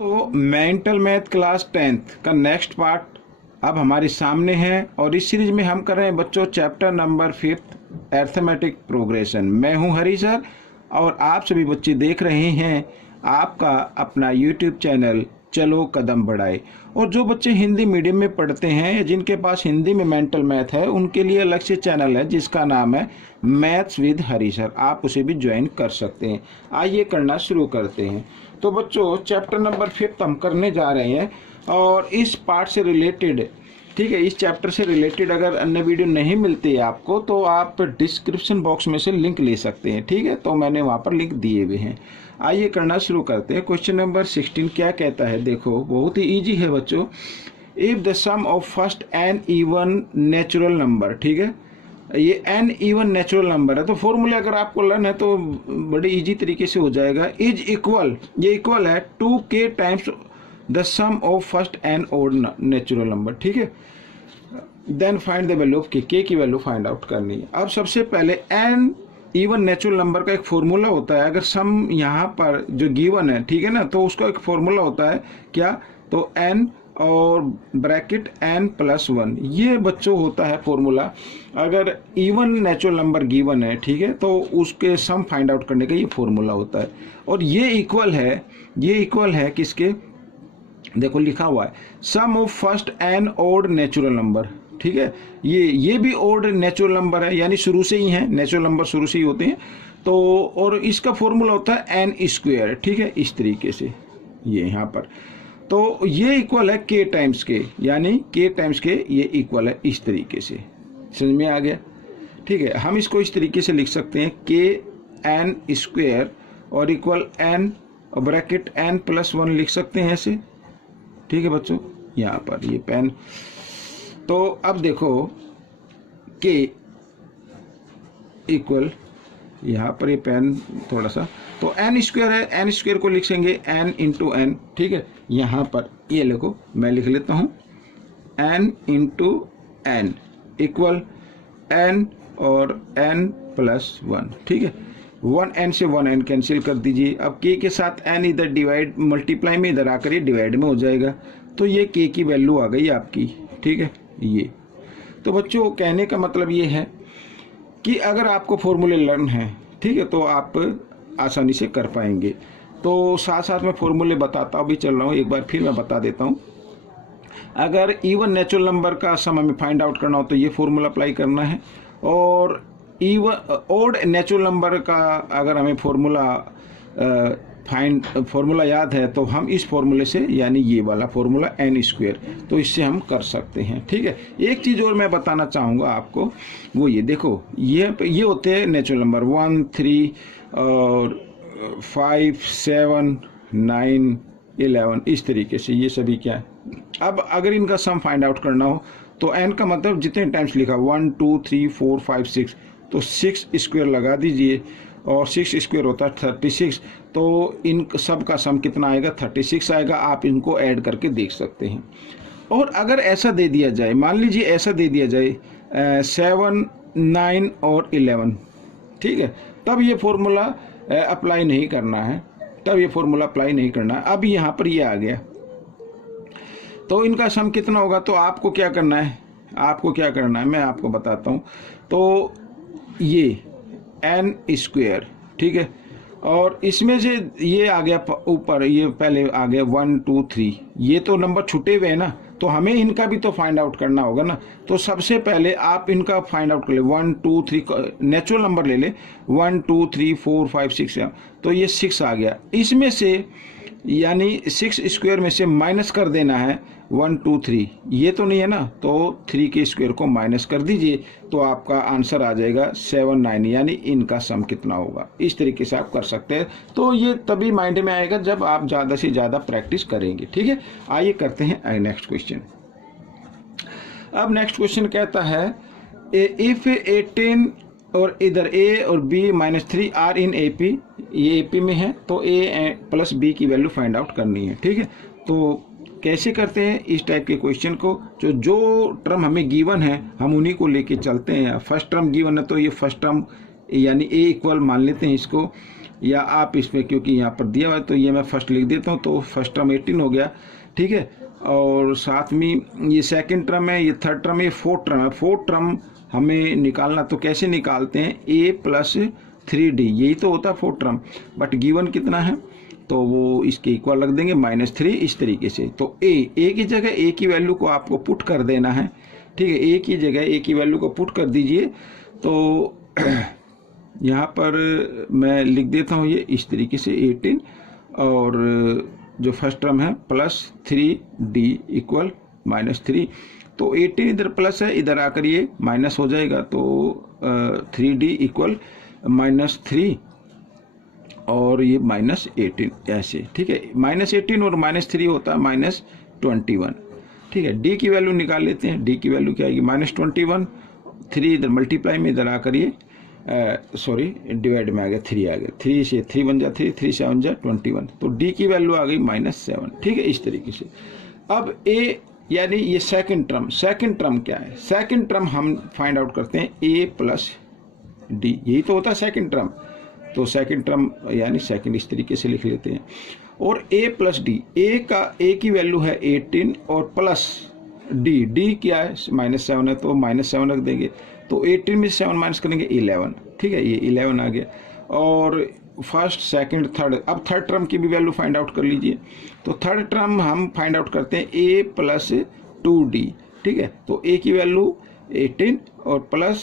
तो mental math class 10th का next part अब हमारे सामने है और इस सीरीज में हम कर रहे हैं बच्चों चैप्टर नंबर 5 अरिथमेटिक प्रोग्रेशन। मैं हूं हरी सर और आप सभी बच्चे देख रहे हैं आपका अपना यूट्यूब चैनल चलो कदम बढ़ाए। और जो बच्चे हिंदी मीडियम में पढ़ते हैं या जिनके पास हिंदी में मेंटल मैथ है उनके लिए अलग से चैनल है जिसका नाम है मैथ्स विद हरी सर, आप उसे भी ज्वाइन कर सकते हैं। आइए करना शुरू करते हैं। तो बच्चों चैप्टर नंबर 5 हम करने जा रहे हैं और इस पार्ट से रिलेटेड, ठीक है, इस चैप्टर से रिलेटेड अगर अन्य वीडियो नहीं मिलती है आपको तो आप डिस्क्रिप्शन बॉक्स में से लिंक ले सकते हैं, ठीक है, तो मैंने वहाँ पर लिंक दिए हुए हैं। आइए करना शुरू करते हैं। क्वेश्चन नंबर 16 क्या कहता है, देखो बहुत ही इजी है बच्चों। If the sum of first n even natural number, ठीक है, ये एन इवन नेचुरल नंबर है तो फॉर्मूला अगर आपको लर्न है तो बड़ी इजी तरीके से हो जाएगा। इज इक्वल, ये इक्वल है 2k times the sum of first n odd natural number, ठीक है। Then find the value of k की वैल्यू फाइंड आउट करनी है। अब सबसे पहले एन इवन नेचुरल नंबर का एक फॉर्मूला होता है, अगर सम यहाँ पर जो गिवन है, ठीक है ना, तो उसका एक फॉर्मूला होता है क्या, तो एन और ब्रैकेट n प्लस 1, ये बच्चों होता है फॉर्मूला। अगर इवन नेचुरल नंबर गिवन है, ठीक है, तो उसके सम फाइंड आउट करने का ये फॉर्मूला होता है। और ये इक्वल है किसके, देखो लिखा हुआ है sum of first n odd natural number, ठीक है, ये भी ओड नेचुरल नंबर है, यानी शुरू से ही है, नेचुरल नंबर शुरू से ही होते हैं। तो और इसका फॉर्मूला होता है एन स्क्वायर, ठीक है, इस तरीके से ये यहाँ पर। तो ये इक्वल है के टाइम्स के, यानी के टाइम्स के ये इक्वल है इस तरीके से, समझ में आ गया, ठीक है। हम इसको इस तरीके से लिख सकते हैं के एन स्क्वायर और इक्वल एन और ब्रैकेट एन प्लस 1 लिख सकते हैं ऐसे, ठीक है बच्चों, यहाँ पर ये पेन। तो अब देखो के इक्वल, यहाँ पर ये पेन थोड़ा सा, तो एन स्क्वायर है, एन स्क्वायर को लिखेंगे एन इंटू एन, ठीक है, यहाँ पर ये लिखो, मैं लिख लेता हूँ n into n equal n और एन प्लस 1, ठीक है। 1n से 1n कैंसिल कर दीजिए। अब k के साथ n इधर डिवाइड मल्टीप्लाई में इधर आकर ये डिवाइड में हो जाएगा, तो ये k की वैल्यू आ गई आपकी, ठीक है। ये तो बच्चों कहने का मतलब ये है कि अगर आपको फॉर्मूले लर्न हैं, ठीक है, तो आप आसानी से कर पाएंगे। तो साथ साथ में फॉर्मूले बताता भी चल रहा हूँ, एक बार फिर मैं बता देता हूँ। अगर इवन नेचुरल नंबर का सम हमें फाइंड आउट करना हो तो ये फॉर्मूला अप्लाई करना है, और इवन ओड नेचुरल नंबर का अगर हमें फॉर्मूला याद है तो हम इस फॉर्मूले से, यानी ये वाला फॉर्मूला एन स्क्वायर, तो इससे हम कर सकते हैं, ठीक है। एक चीज़ और मैं बताना चाहूँगा आपको, वो ये देखो, ये होते हैं नेचुरल नंबर 1, 3 और 5, 7, 9, 11, इस तरीके से ये सभी क्या है। अब अगर इनका सम फाइंड आउट करना हो तो एन का मतलब जितने टाइम्स लिखा 1, 2, 3, 4, 5, 6, तो 6 स्क्वायर लगा दीजिए और 6 स्क्वायर होता है 36, तो इन सब का सम कितना आएगा, 36 आएगा। आप इनको ऐड करके देख सकते हैं। और अगर ऐसा दे दिया जाए, मान लीजिए ऐसा दे दिया जाए 7, 9 और 11, ठीक है, तब ये फॉर्मूला अप्लाई नहीं करना है, अब यहाँ पर ये आ गया, तो इनका सम कितना होगा, तो आपको क्या करना है, मैं आपको बताता हूँ। तो ये एन स्क्वायर, ठीक है, और इसमें से ये आ गया ऊपर, ये पहले आ गया 1, 2, 3, ये तो नंबर छुटे हुए हैं ना, तो हमें इनका भी तो फाइंड आउट करना होगा ना। तो सबसे पहले आप इनका फाइंड आउट कर ले, 1, 2, 3 नेचुरल नंबर ले ले, 1, 2, 3, 4, 5, 6, 7, तो ये 6 आ गया। इसमें से यानी 6 स्क्वायर में से माइनस कर देना है 1, 2, 3, ये तो नहीं है ना, तो 3 के स्क्वायर को माइनस कर दीजिए, तो आपका आंसर आ जाएगा 7, 9, यानी इनका सम कितना होगा। इस तरीके से आप कर सकते हैं। तो ये तभी माइंड में आएगा जब आप ज़्यादा से ज़्यादा प्रैक्टिस करेंगे, ठीक है। आइए करते हैं नेक्स्ट क्वेश्चन। अब नेक्स्ट क्वेश्चन कहता है इफ 18 और इधर a और b -3 आर इन AP, ये AP में है, तो a प्लस b की वैल्यू फाइंड आउट करनी है, ठीक है। तो कैसे करते हैं इस टाइप के क्वेश्चन को, जो टर्म हमें गिवन है हम उन्हीं को लेके चलते हैं। फर्स्ट टर्म गिवन है तो ये फर्स्ट टर्म यानी a इक्वल मान लेते हैं इसको, या आप इसमें क्योंकि यहाँ पर दिया हुआ है तो ये मैं फर्स्ट लिख देता हूँ, तो फर्स्ट टर्म 18 हो गया, ठीक है। और साथ में ये सेकंड टर्म है, ये थर्ड टर्म है, ये फोर्थ टर्म है। फोर्थ टर्म हमें निकालना, तो कैसे निकालते हैं, a प्लस 3d, यही तो होता है फोर्थ टर्म, बट गिवन कितना है तो वो इसके इक्वल रख देंगे -3 इस तरीके से। तो a की जगह a की वैल्यू को आपको पुट कर देना है, ठीक है। a की जगह a की वैल्यू को पुट कर दीजिए। तो यहाँ पर मैं लिख देता हूँ ये इस तरीके से 18, और जो फर्स्ट टर्म है +3d इक्वल -3। तो 18 इधर प्लस है, इधर आकर ये माइनस हो जाएगा, तो 3d इक्वल -3 और ये -18 ऐसे, ठीक है। -18 और -3 होता है -21, ठीक है। d की वैल्यू निकाल लेते हैं। d की वैल्यू क्या आएगी, -21, 3 इधर मल्टीप्लाई में इधर आकर ये सॉरी डिवाइड में आ गया, 3 आ गया, 3 से 3 बन जा 3, 3 7 जा 21, तो d की वैल्यू आ गई -7, ठीक है, इस तरीके से। अब a यानी ये सेकंड टर्म क्या है, सेकंड टर्म हम फाइंड आउट करते हैं a प्लस d, यही तो होता है सेकंड टर्म। तो सेकंड टर्म यानी सेकंड इस तरीके से लिख लेते हैं। और a प्लस d, a की वैल्यू है 18 और प्लस d क्या है -7 है, तो -7 रख देंगे। तो 18 में 7 माइनस करेंगे 11, ठीक है, ये 11 आ गया। और फर्स्ट सेकंड थर्ड, अब थर्ड टर्म की भी वैल्यू फाइंड आउट कर लीजिए। तो थर्ड टर्म हम फाइंड आउट करते हैं a प्लस 2d, ठीक है। तो a की वैल्यू 18 और प्लस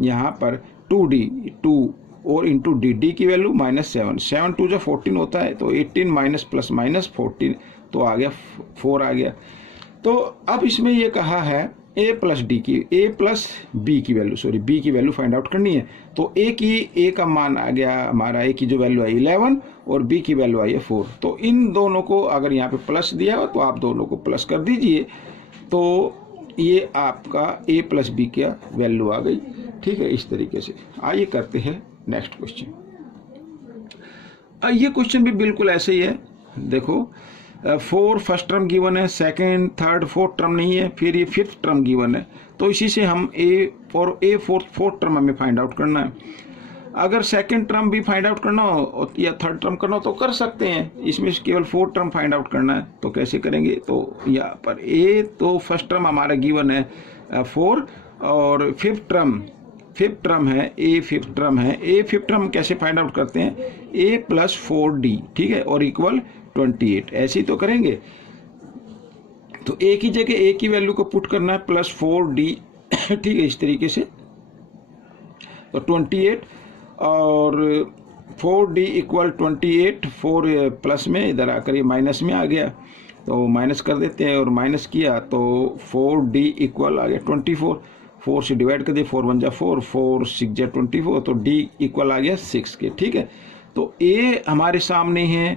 यहाँ पर 2d 2 और इंटू डी की वैल्यू -7, 7 2 जो 14 होता है, तो 18 माइनस प्लस -14, तो आ गया 4 आ गया। तो अब इसमें ये कहा है a प्लस b की वैल्यू, सॉरी b की वैल्यू फाइंड आउट करनी है। तो a का मान आ गया हमारा, a की जो वैल्यू है 11 और b की वैल्यू आई है 4। तो इन दोनों को अगर यहाँ पे प्लस दिया हो तो आप दोनों को प्लस कर दीजिए, तो ये आपका a प्लस बी की वैल्यू आ गई, ठीक है, इस तरीके से। आइए करते हैं नेक्स्ट क्वेश्चन। ये क्वेश्चन भी बिल्कुल ऐसे ही है। देखो 4 फर्स्ट टर्म गिवन है, सेकंड थर्ड फोर्थ टर्म नहीं है, फिर ये फिफ्थ टर्म गिवन है। तो इसी से हम फोर्थ टर्म हमें फाइंड आउट करना है। अगर सेकंड टर्म भी फाइंड आउट करना हो या थर्ड टर्म करना हो तो कर सकते हैं, इसमें केवल फोर्थ टर्म फाइंड आउट करना है। तो कैसे करेंगे, तो यहाँ पर तो फर्स्ट टर्म हमारा गिवन है 4, और फिफ्थ टर्म है a फिफ्थ टर्म कैसे फाइंड आउट करते हैं, a प्लस 4d, ठीक है, और इक्वल 28, ऐसे ही तो करेंगे। तो a की जगह a की वैल्यू को पुट करना है +4d, ठीक है, इस तरीके से। तो 28 और 4d इक्वल 28, 4 प्लस में इधर आकर ये माइनस में आ गया, तो माइनस कर देते हैं, और माइनस किया तो 4d इक्वल आ गया 24, 4 से डिवाइड कर दिए, 4 1 जा 4, 4 6 जा 24, तो d इक्वल आ गया 6 के, ठीक है। तो a हमारे सामने है,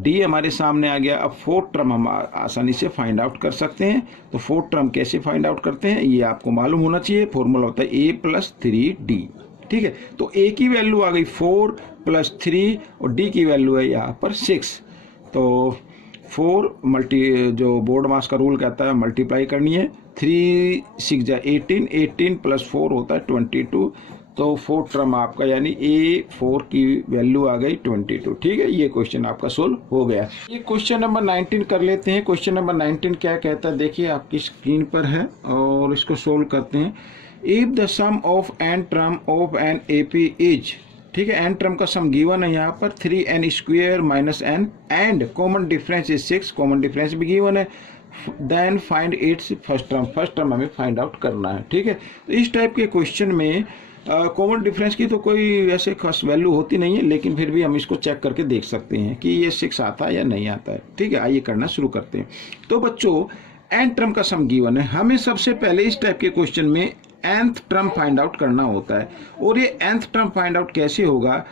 d हमारे सामने आ गया। अब फोर्थ टर्म हम आसानी से फाइंड आउट कर सकते हैं। तो फोर्थ टर्म कैसे फाइंड आउट करते हैं ये आपको मालूम होना चाहिए। फॉर्मूला होता है a प्लस 3d, ठीक है। तो a की वैल्यू आ गई 4 + 3 और d की वैल्यू है यहाँ पर 6। तो 4 जो बोर्ड मास का रूल कहता है मल्टीप्लाई करनी है, 3 6 जा 18, 18 + 4 होता है 22। तो फोर्थ टर्म आपका यानी A4 की वैल्यू आ गई 22, ठीक है। ये क्वेश्चन आपका सोल्व हो गया। ये क्वेश्चन नंबर 19 कर लेते हैं। क्वेश्चन नंबर 19 क्या कहता है, देखिए आपकी स्क्रीन पर है और इसको सोल्व करते हैं। If the sum of n term of an AP is, ठीक है, n टर्म का सम गिवन है यहाँ पर 3n² - n and common difference is 6, common difference भी गिवन है। Then find its first term हमें फाइंड आउट करना है, ठीक है। तो इस टाइप के क्वेश्चन में कॉमन डिफरेंस की तो कोई वैसे खास वैल्यू होती नहीं है, लेकिन फिर भी हम इसको चेक करके देख सकते हैं कि ये 6 आता है या नहीं आता है, ठीक है। आइए करना शुरू करते हैं। तो बच्चों n टर्म का सम गिवन है, हमें सबसे पहले इस टाइप के क्वेश्चन में nth टर्म फाइंड आउट करना होता है। और ये nth टर्म फाइंड आउट कैसे होगा,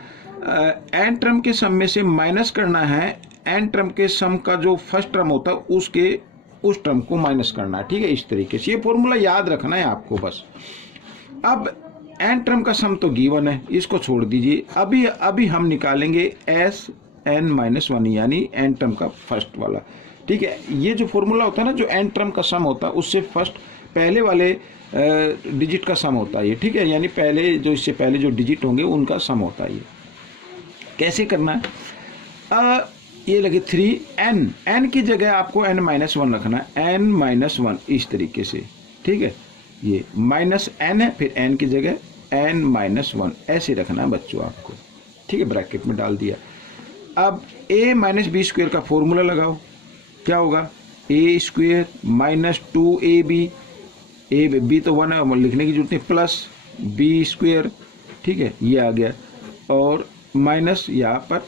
n टर्म के सम में से माइनस करना है n टर्म के सम का जो फर्स्ट टर्म होता है उस टर्म को माइनस करना है, ठीक है, इस तरीके से। ये फॉर्मूला याद रखना है आपको बस। अब n टर्म का सम तो गिवन है, इसको छोड़ दीजिए। अभी हम निकालेंगे Sn-1 यानी n टर्म का फर्स्ट वाला, ठीक है। ये जो फॉर्मूला होता है ना, जो n टर्म का सम होता है उससे फर्स्ट पहले वाले डिजिट का सम होता है ये, ठीक है, यानी पहले जो इससे पहले जो डिजिट होंगे उनका सम होता है ये। कैसे करना है, ये लगे 3n, n की जगह आपको n-1 रखना है, n-1 इस तरीके से, ठीक है। ये -n है, फिर n की जगह n-1 ऐसे रखना है बच्चों आपको, ठीक है। ब्रैकेट में डाल दिया। अब a माइनस बी स्क्वायर का फॉर्मूला लगाओ, क्या होगा, a square minus 2ab, b तो 1 है, लिखने की जरूरत नहीं, प्लस b स्क्वायर, ठीक है, ये आ गया, और माइनस यहाँ पर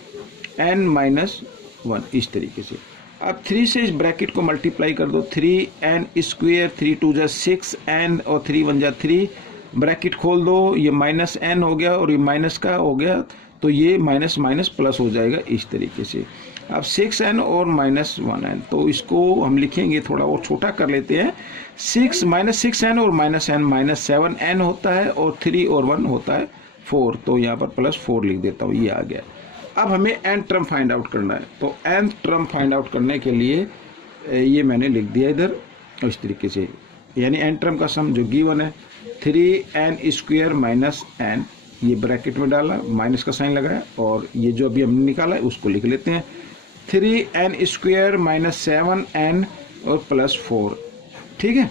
n-1 इस तरीके से। अब 3 से इस ब्रैकेट को मल्टीप्लाई कर दो, 3n स्क्वायर, 3 2 जा 6n और 3 1 जा 3, ब्रैकेट खोल दो, ये माइनस n हो गया और ये माइनस का हो गया, तो ये माइनस माइनस प्लस हो जाएगा इस तरीके से। अब 6n और -1n, तो इसको हम लिखेंगे थोड़ा और छोटा कर लेते हैं, 6 -6n और -n -7n होता है, और 3 और 1 होता है 4, तो यहाँ पर +4 लिख देता हूँ, ये आ गया। अब हमें n टर्म फाइंड आउट करना है, तो n टर्म फाइंड आउट करने के लिए ये मैंने लिख दिया इधर इस तरीके से, यानी n टर्म का सम जो गिवन है 3n स्क्वायर माइनस n, ये ब्रैकेट में डाला, माइनस का साइन लगाया, और ये जो अभी हमने निकाला है उसको लिख लेते हैं, 3n स्क्वायर माइनस 7n और +4, ठीक है।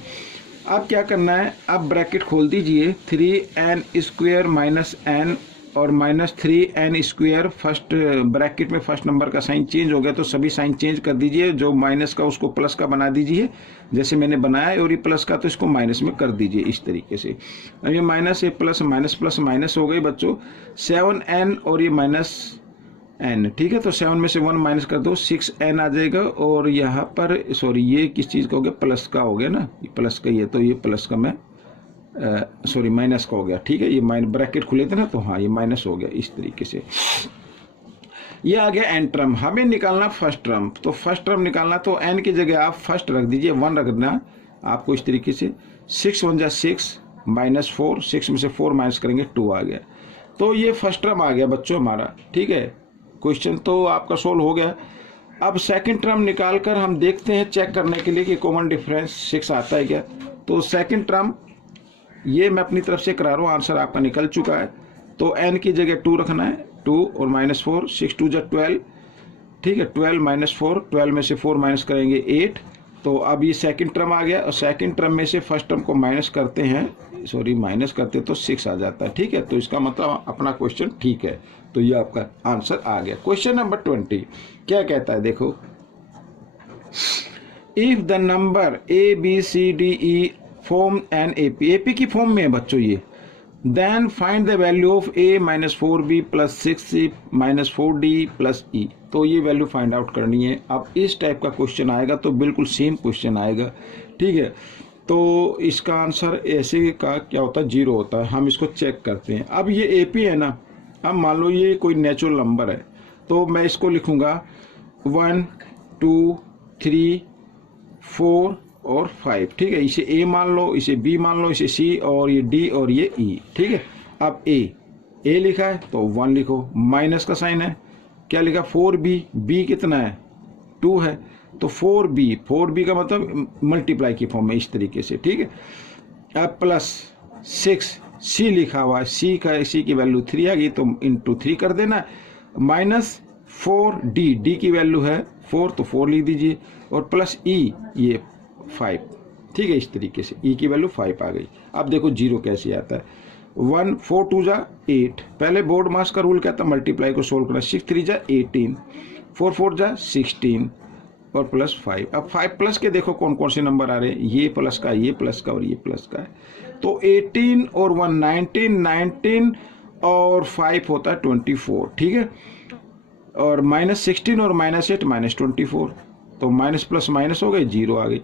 अब क्या करना है, अब ब्रैकेट खोल दीजिए, 3n स्क्वायर माइनस n और minus 3n square, first bracket में फर्स्ट नंबर का साइन चेंज हो गया, तो सभी साइन चेंज कर दीजिए, जो माइनस का उसको प्लस का बना दीजिए जैसे मैंने बनाया, और ये प्लस का तो इसको माइनस में कर दीजिए इस तरीके से। अब ये माइनस है, प्लस माइनस प्लस माइनस हो गई बच्चों, 7n और ये -n, ठीक है। तो 7 में से 1 माइनस कर दो, 6n आ जाएगा, और यहाँ पर सॉरी ये किस चीज़ का हो गया, प्लस का हो गया ना, ये प्लस का ही है, तो ये प्लस का मैं सॉरी माइनस का हो गया, ठीक है। ये ब्रैकेट खुले थे ना, तो हाँ ये माइनस हो गया इस तरीके से। ये आ गया n टर्म। हमें निकालना फर्स्ट टर्म, तो फर्स्ट टर्म निकालना, तो n की जगह आप फर्स्ट रख दीजिए, 1 रख देना आपको इस तरीके से, 6 1 जा 6 -4, 6 में से 4 माइनस करेंगे 2 आ गया, तो ये फर्स्ट टर्म आ गया बच्चों हमारा, ठीक है। क्वेश्चन तो आपका सोल्व हो गया। अब सेकंड टर्म निकाल कर हम देखते हैं चेक करने के लिए कि कॉमन डिफरेंस 6 आता है क्या। तो सेकंड टर्म ये मैं अपनी तरफ से करा रहा हूँ, आंसर आपका निकल चुका है। तो n की जगह 2 रखना है, 2 और -4, 6 2 जा 12, ठीक है, 12 -4, 12 में से 4 माइनस करेंगे 8, तो अब ये सेकंड टर्म आ गया, और सेकंड टर्म में से फर्स्ट टर्म को माइनस करते हैं, सॉरी माइनस करते तो 6 आ जाता है, ठीक है। तो इसका मतलब अपना क्वेश्चन ठीक है, तो ये आपका आंसर आ गया। क्वेश्चन नंबर 20 क्या कहता है, देखो, if the number ABCDE form an AP की फॉर्म में है बच्चों ये, then find the value of A -4B + 6C - 4D + E, तो ये वैल्यू फाइंड आउट करनी है। अब इस टाइप का क्वेश्चन आएगा तो बिल्कुल सेम क्वेश्चन आएगा, ठीक है। तो इसका आंसर ऐसे का क्या होता है, 0 होता है। हम इसको चेक करते हैं। अब ये AP है ना, अब मान लो ये कोई नेचुरल नंबर है, तो मैं इसको लिखूंगा 1 2 3 4 और 5, ठीक है। इसे A मान लो, इसे B मान लो, इसे C, और ये D और ये E, ठीक है। अब A लिखा है तो 1 लिखो, माइनस का साइन है, क्या लिखा 4B कितना है 2 है, तो 4B का मतलब मल्टीप्लाई की फॉर्म में इस तरीके से, ठीक है। अब प्लस 6C लिखा हुआ है, C की वैल्यू 3 आ गई, तो इंटू 3 कर देना, माइनस 4D की वैल्यू है 4, तो 4 लिख दीजिए, और प्लस E ये 5, ठीक है। इस तरीके से E की वैल्यू 5 आ गई। अब देखो 0 कैसे आता है, 1 4 2 जा 8, पहले बोर्ड मास का रूल कहता है मल्टीप्लाई को सोल्व करना, 6 3 जा 18, 4 4 जा 16 और प्लस 5। अब 5 प्लस के देखो कौन कौन से नंबर आ रहे हैं, ये प्लस का, ये प्लस का और ये प्लस का है, तो 18 और 1 19 और 5 होता है 24, ठीक है। और -16 और -8 -24, तो माइनस प्लस माइनस हो गए, 0 आ गई,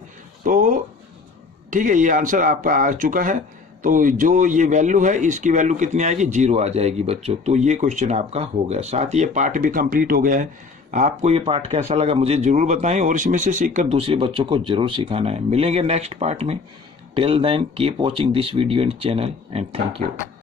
तो ठीक है। ये आंसर आपका आ चुका है। तो जो ये वैल्यू है इसकी वैल्यू कितनी आएगी, 0 आ जाएगी बच्चों। तो ये क्वेश्चन आपका हो गया, साथ ही ये पार्ट भी कंप्लीट हो गया है। आपको ये पार्ट कैसा लगा मुझे जरूर बताएं, और इसमें से सीखकर दूसरे बच्चों को जरूर सिखाना है। मिलेंगे नेक्स्ट पार्ट में। Till then keep watching this video and channel, and thank you.